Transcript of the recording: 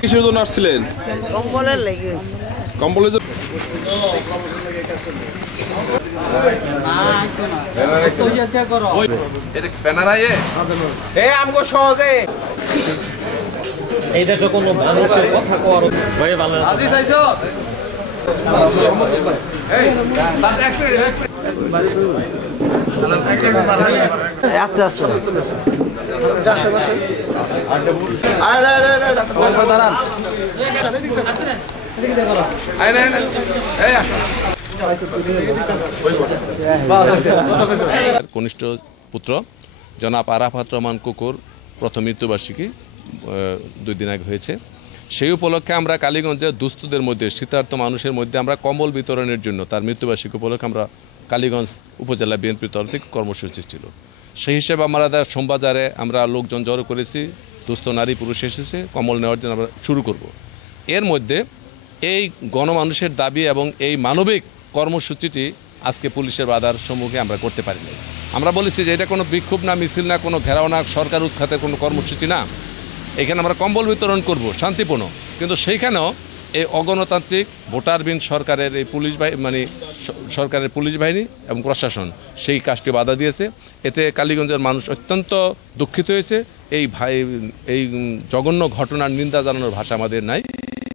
কিসের জন্য আসছিলেন? কম্বলের লেগে। কম্বলের জন্য? এইটা তো কোনো মানুষের কথা কওয়ার ভয়ে ভালো না। আস্তে আস্তে কনিষ্ঠ পুত্র জনাব আরাফাত রহমান কুকুর প্রথম মৃত্যুবার্ষিকী 2 দিন আগে হয়েছে। সেই উপলক্ষে আমরা কালীগঞ্জে দুস্থদের মধ্যে শীতার্ত মানুষের মধ্যে আমরা কম্বল বিতরণের জন্য তার মৃত্যুবার্ষিকী উপলক্ষে আমরা কালীগঞ্জ উপজেলা বিএনপির তরফ থেকে কর্মসূচি ছিল। সেই হিসেবে আমরা সোমবাজারে আমরা লোকজন জড়ো করেছি, দুস্থ নারী পুরুষ এসেছে, কম্বল নেওয়ার জন্য আমরা শুরু করব। এর মধ্যে এই গণমানুষের দাবি এবং এই মানবিক কর্মসূচিটি আজকে পুলিশের বাধার সম্মুখে আমরা করতে পারিনি। আমরা বলেছি যে এটা কোনো বিক্ষোভ না, মিছিল না, কোনো ঘেরাও না, সরকার উৎখাতের কোনো কর্মসূচি না। এখানে আমরা কম্বল বিতরণ করব শান্তিপূর্ণ, কিন্তু সেইখানেও এই অগণতান্ত্রিক ভোটারবিহীন সরকারের এই সরকারের পুলিশ বাহিনী এবং প্রশাসন সেই কাজটি বাধা দিয়েছে। এতে কালীগঞ্জের মানুষ অত্যন্ত দুঃখিত হয়েছে। এই জঘন্য ঘটনার নিন্দা জানানোর ভাষা আমাদের নাই।